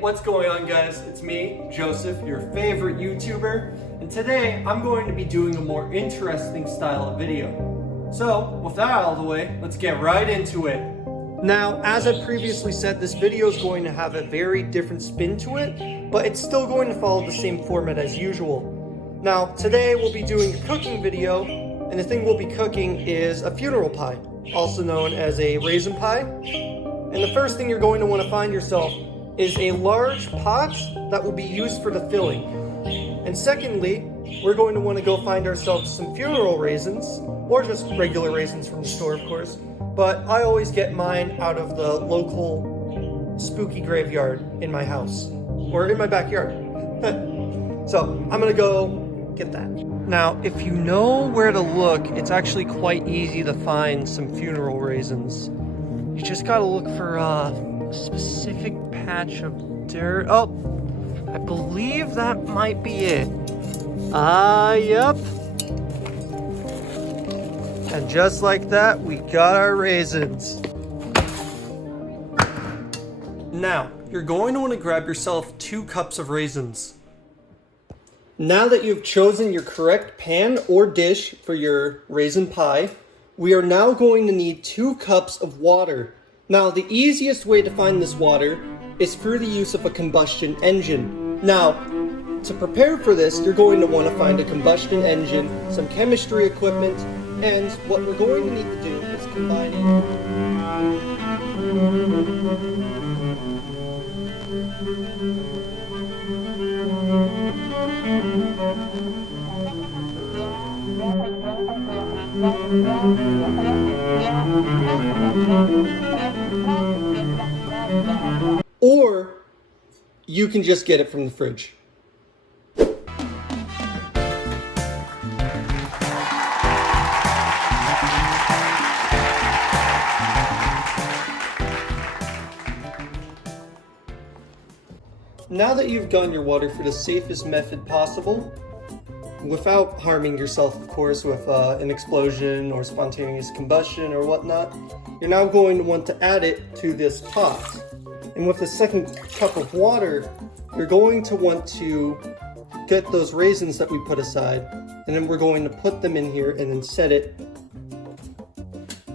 What's going on, guys? It's me, Joseph, your favorite YouTuber, and today I'm going to be doing a more interesting style of video. So, with that out of the way, let's get right into it. Now, as I previously said, this video is going to have a very different spin to it, but it's still going to follow the same format as usual. Now, today we'll be doing a cooking video, and the thing we'll be cooking is a funeral pie, also known as a raisin pie. And the first thing you're going to want to find yourself is a large pot that will be used for the filling. And secondly, we're going to want to go find ourselves some funeral raisins, or just regular raisins from the store, of course. But I always get mine out of the local spooky graveyard in my house, or in my backyard. So I'm gonna go get that. Now, if you know where to look, it's actually quite easy to find some funeral raisins. You just gotta look for a specific patch of dirt. Oh, I believe that might be it. Yep. And just like that, we got our raisins. Now, you're going to want to grab yourself 2 cups of raisins. Now that you've chosen your correct pan or dish for your raisin pie, we are now going to need 2 cups of water. Now, the easiest way to find this water is through the use of a combustion engine. Now, to prepare for this, you're going to want to find a combustion engine, some chemistry equipment, and what we're going to need to do is combine or you can just get it from the fridge. Now that you've done your water for the safest method possible, without harming yourself, of course, with an explosion or spontaneous combustion or whatnot, you're now going to want to add it to this pot. And with the second cup of water, you're going to want to get those raisins that we put aside, and then we're going to put them in here and then set it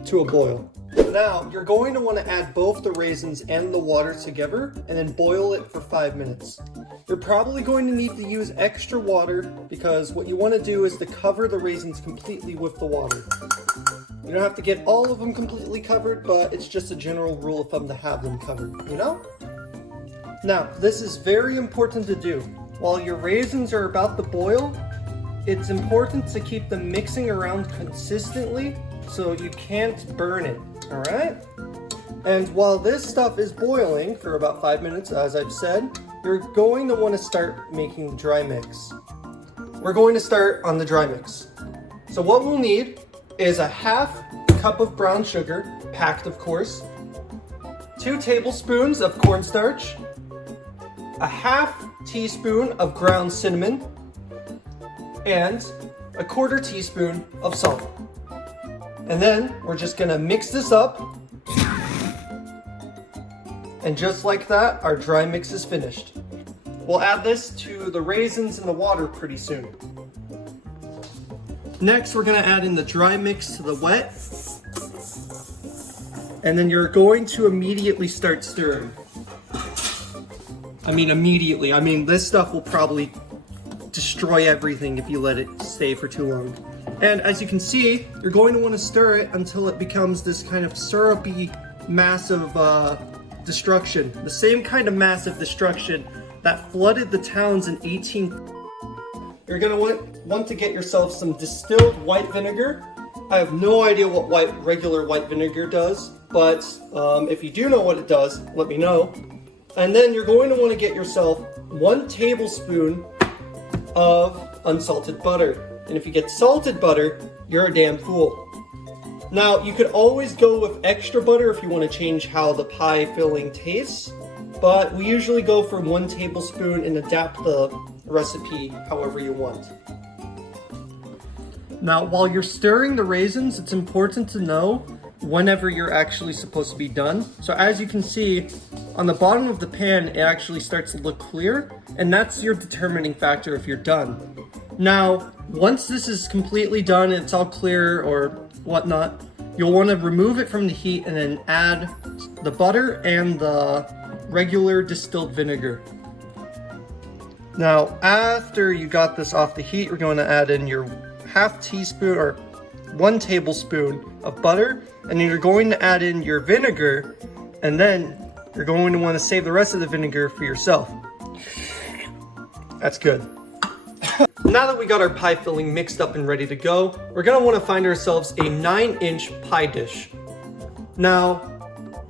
to a boil. Now, you're going to want to add both the raisins and the water together and then boil it for 5 minutes. You're probably going to need to use extra water because what you want to do is to cover the raisins completely with the water. You don't have to get all of them completely covered, but it's just a general rule of thumb to have them covered, you know? Now, this is very important to do. While your raisins are about to boil, it's important to keep them mixing around consistently so you can't burn it. Alright? And while this stuff is boiling for about 5 minutes, as I've said, you're going to want to start making the dry mix. We're going to start on the dry mix. So what we'll need is a half cup of brown sugar, packed of course, 2 tablespoons of cornstarch, a half teaspoon of ground cinnamon, and a 1/4 teaspoon of salt. And then we're just gonna mix this up. And just like that, our dry mix is finished. We'll add this to the raisins and the water pretty soon. Next, we're gonna add in the dry mix to the wet. And then you're going to immediately start stirring. I mean immediately. I mean, this stuff will probably destroy everything if you let it stay for too long. And as you can see, you're going to want to stir it until it becomes this kind of syrupy, massive destruction. The same kind of massive destruction that flooded the towns in 18... You're going to want to get yourself some distilled white vinegar. I have no idea what regular white vinegar does, but if you do know what it does, let me know. And then you're going to want to get yourself 1 tablespoon of unsalted butter. And if you get salted butter, you're a damn fool. Now, you could always go with extra butter if you want to change how the pie filling tastes, but we usually go for 1 tablespoon and adapt the recipe however you want. Now, while you're stirring the raisins, it's important to know whenever you're actually supposed to be done. So as you can see, on the bottom of the pan, it actually starts to look clear, and that's your determining factor if you're done. Now, once this is completely done and it's all clear or whatnot, you'll want to remove it from the heat and then add the butter and the regular distilled vinegar. Now, after you got this off the heat, you're going to add in your half teaspoon or 1 tablespoon of butter, and then you're going to add in your vinegar, and then you're going to want to save the rest of the vinegar for yourself. That's good. Now that we got our pie filling mixed up and ready to go, we're going to want to find ourselves a 9-inch pie dish. Now,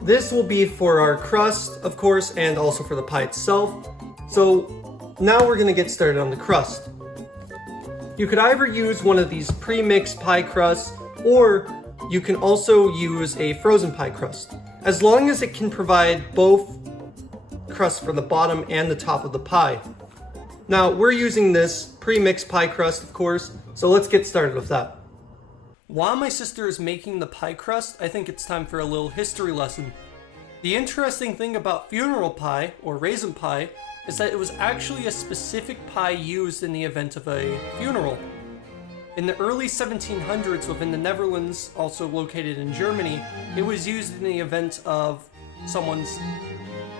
this will be for our crust, of course, and also for the pie itself. So now we're going to get started on the crust. You could either use one of these pre-mixed pie crusts, or you can also use a frozen pie crust, as long as it can provide both crusts for the bottom and the top of the pie. Now, we're using this pre-mixed pie crust, of course, so let's get started with that. While my sister is making the pie crust, I think it's time for a little history lesson. The interesting thing about funeral pie, or raisin pie, is that it was actually a specific pie used in the event of a funeral. In the early 1700s, within the Netherlands, also located in Germany, it was used in the event of someone's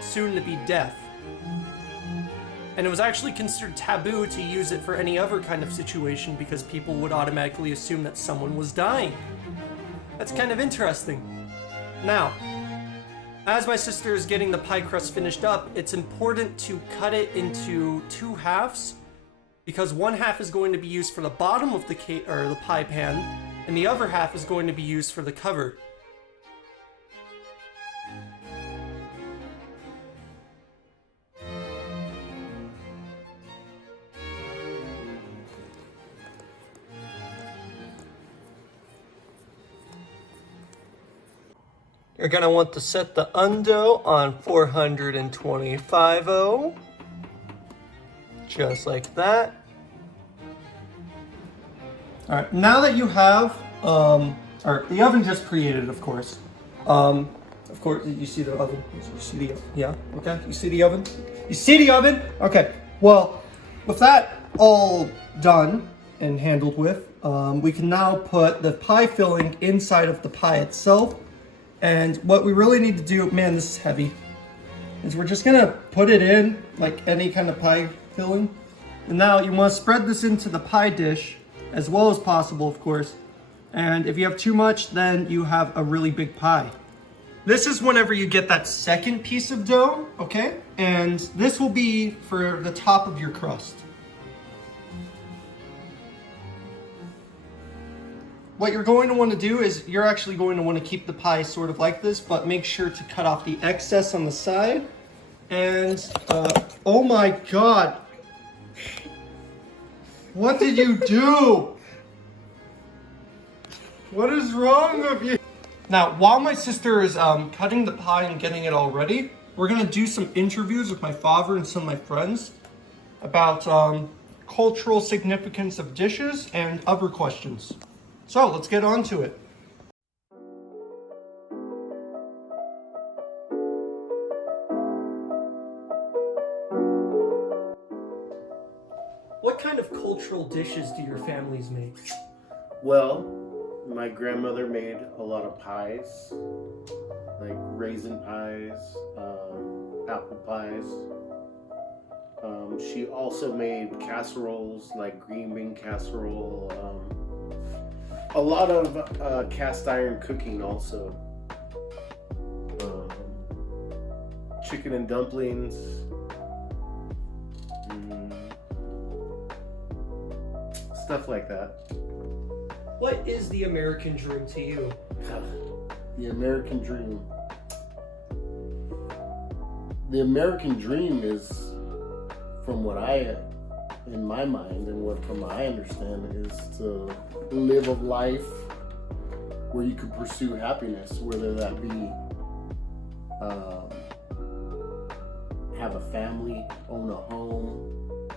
soon-to-be death. And it was actually considered taboo to use it for any other kind of situation because people would automatically assume that someone was dying. That's kind of interesting. Now, as my sister is getting the pie crust finished up, it's important to cut it into 2 halves, because 1 half is going to be used for the bottom of the pie pan, and the other half is going to be used for the cover. You're going to want to set the undo on 425°, just like that. All right, now that you have, the oven just preheated, of course. You see the oven? You see the, yeah, okay, you see the oven? You see the oven? Okay, well, with that all done and handled with, we can now put the pie filling inside of the pie itself. And what we really need to do, man, this is heavy, is we're just gonna put it in like any kind of pie filling. And now you want to spread this into the pie dish as well as possible, of course. And if you have too much, then you have a really big pie. This is whenever you get that second piece of dough, okay? And this will be for the top of your crust. What you're going to want to do is you're actually going to want to keep the pie sort of like this, but make sure to cut off the excess on the side. And, oh my God. What did you do? What is wrong with you? Now, while my sister is cutting the pie and getting it all ready, we're going to do some interviews with my father and some of my friends about cultural significance of dishes and other questions. So let's get on to it. What kind of cultural dishes do your families make? Well, my grandmother made a lot of pies, like raisin pies, apple pies. She also made casseroles, like green bean casserole, a lot of cast iron cooking also. Chicken and dumplings. Stuff like that. What is the American dream to you? The American dream. The American dream is, from what in my mind and what from I understand, is to live a life where you can pursue happiness, whether that be have a family, own a home,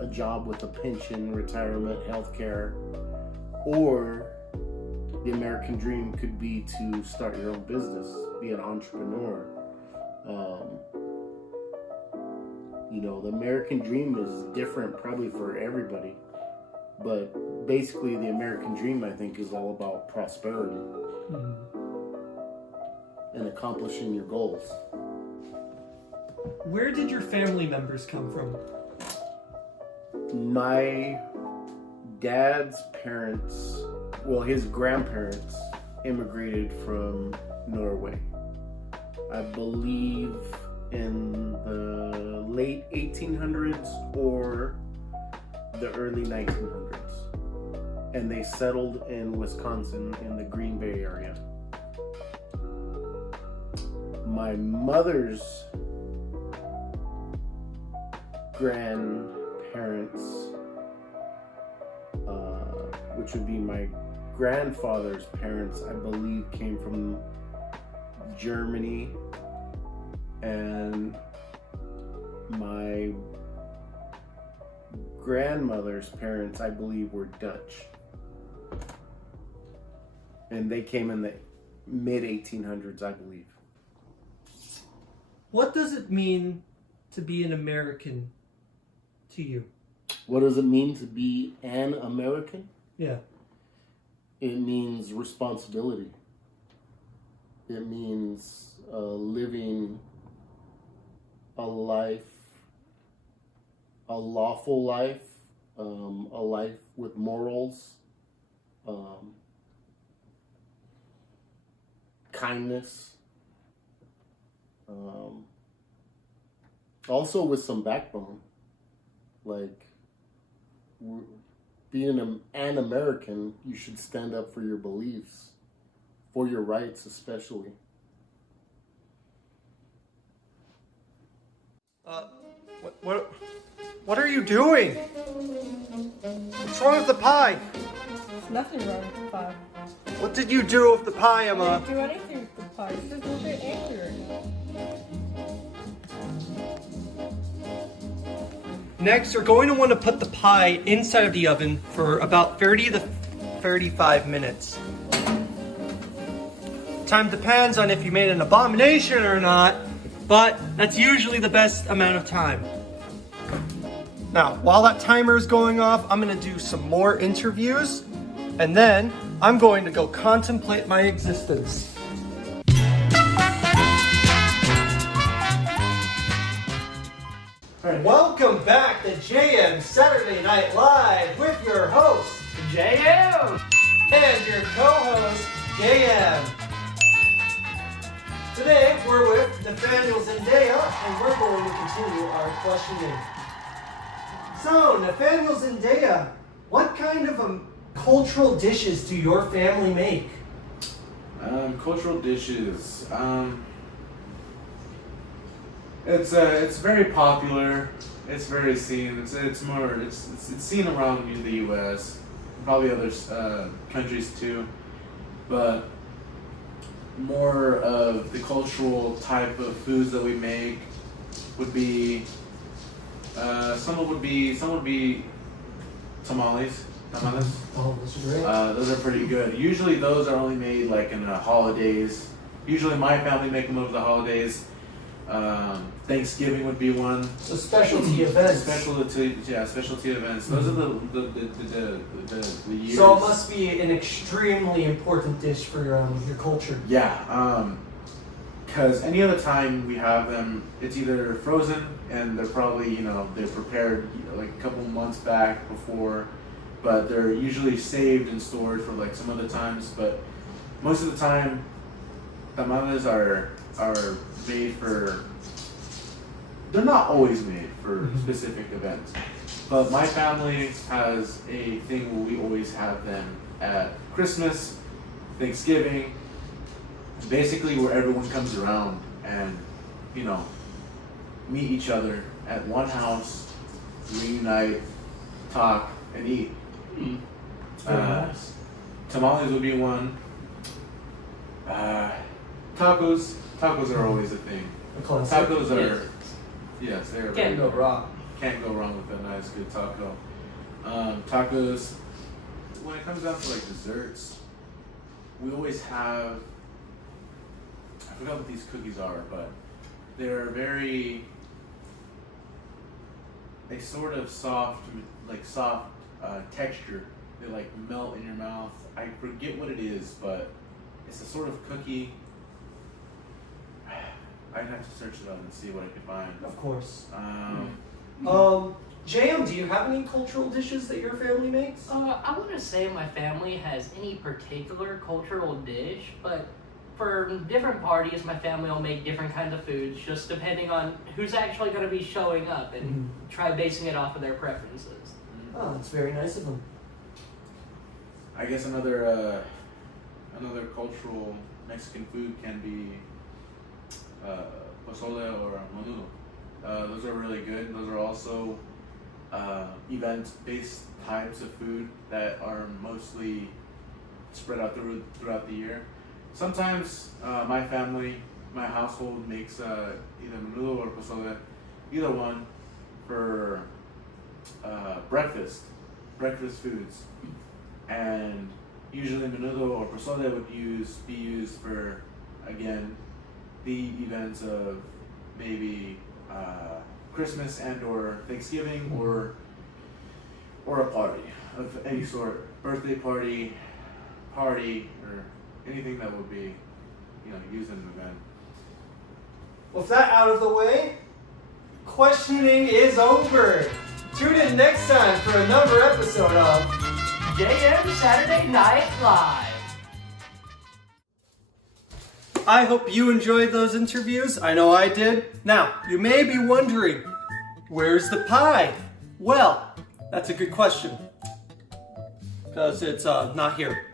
a job with a pension, retirement, healthcare, or the American dream could be to start your own business, be an entrepreneur, The American dream is different probably for everybody. But basically, the American dream, I think, is all about prosperity and accomplishing your goals. Where did your family members come from? My dad's parents, well, his grandparents immigrated from Norway. I believe in the late 1800s or the early 1900s. And they settled in Wisconsin in the Green Bay area. My mother's grandparents, which would be my grandfather's parents, I believe came from Germany, and my grandmother's parents, I believe, were Dutch. And they came in the mid 1800s, I believe. What does it mean to be an American to you? What does it mean to be an American? Yeah. It means responsibility. It means living a life, a lawful life, a life with morals, kindness, also with some backbone. Like, being an American, you should stand up for your beliefs, for your rights especially. What are you doing? What's wrong with the pie? There's nothing wrong with the pie. What did you do with the pie, I Emma? didn't do anything with the pie. It's just a little bit accurate. Next, you're going to want to put the pie inside of the oven for about 30 to 35 minutes. Time depends on if you made an abomination or not, but that's usually the best amount of time. Now, while that timer is going off, I'm going to do some more interviews, and then I'm going to go contemplate my existence. Welcome back to JM Saturday Night Live with your host, JM, and your co-host, JM. Today, we're with Nathaniel Zendaya, and we're going to continue our questioning. So, Nathaniel Zendaya, what kind of cultural dishes do your family make? Cultural dishes. It's very popular. It's very seen. It's seen around in the U.S. Probably other countries too, but more of the cultural type of foods that we make would be. Some would be tamales. Oh, those are great. Those are pretty good. Usually those are only made like in the holidays. Usually my family make them over the holidays. Thanksgiving would be one. So specialty events. Specialty events. Those are the years. So it must be an extremely important dish for your culture. Yeah, because any other time we have them, it's either frozen and they're probably they're prepared like a couple months back before, but they're usually saved and stored for like some other times. But most of the time, tamales are made for. They're not always made for specific events, but my family has a thing where we always have them at Christmas, Thanksgiving, basically where everyone comes around and meet each other at one house, reunite, talk, and eat. Tamales would be one. Tacos are always a thing. Tacos are, yes, they're Can't go wrong. Can't go wrong with a nice good taco. Tacos. When it comes down to like desserts, we always have. I forgot what these cookies are, but they're very, they sort of soft, like soft texture. They like melt in your mouth. I forget what it is, but it's a sort of cookie. I'd have to search it up and see what I could find. Of course. Um, JM, do you have any cultural dishes that your family makes? I wouldn't say my family has any particular cultural dish, but for different parties, my family will make different kinds of foods, just depending on who's actually going to be showing up, and try basing it off of their preferences. Oh, that's very nice of them. I guess another cultural Mexican food can be pozole or menudo. Those are really good. Those are also event-based types of food that are mostly spread out throughout the year. Sometimes my household makes either menudo or pozole, either one, for breakfast foods. And usually menudo or pozole would be used for, again, the events of maybe Christmas and or Thanksgiving or a party of any sort, birthday party, or anything that would be, used in an event. With that out of the way, questioning is over. Tune in next time for another episode of JM Saturday Night Live. I hope you enjoyed those interviews. I know I did. Now, you may be wondering, where's the pie? Well, that's a good question, because it's not here.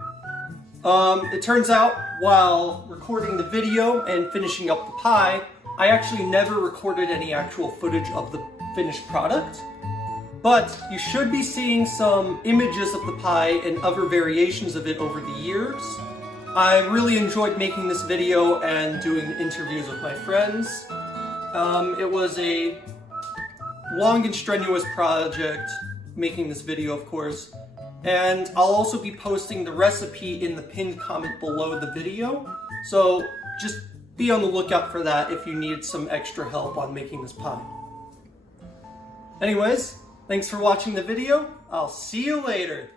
It turns out, while recording the video and finishing up the pie, I actually never recorded any actual footage of the finished product. But you should be seeing some images of the pie and other variations of it over the years. I really enjoyed making this video and doing interviews with my friends. It was a long and strenuous project, making this video, of course. And I'll also be posting the recipe in the pinned comment below the video. So just be on the lookout for that if you need some extra help on making this pie. Anyways, thanks for watching the video. I'll see you later.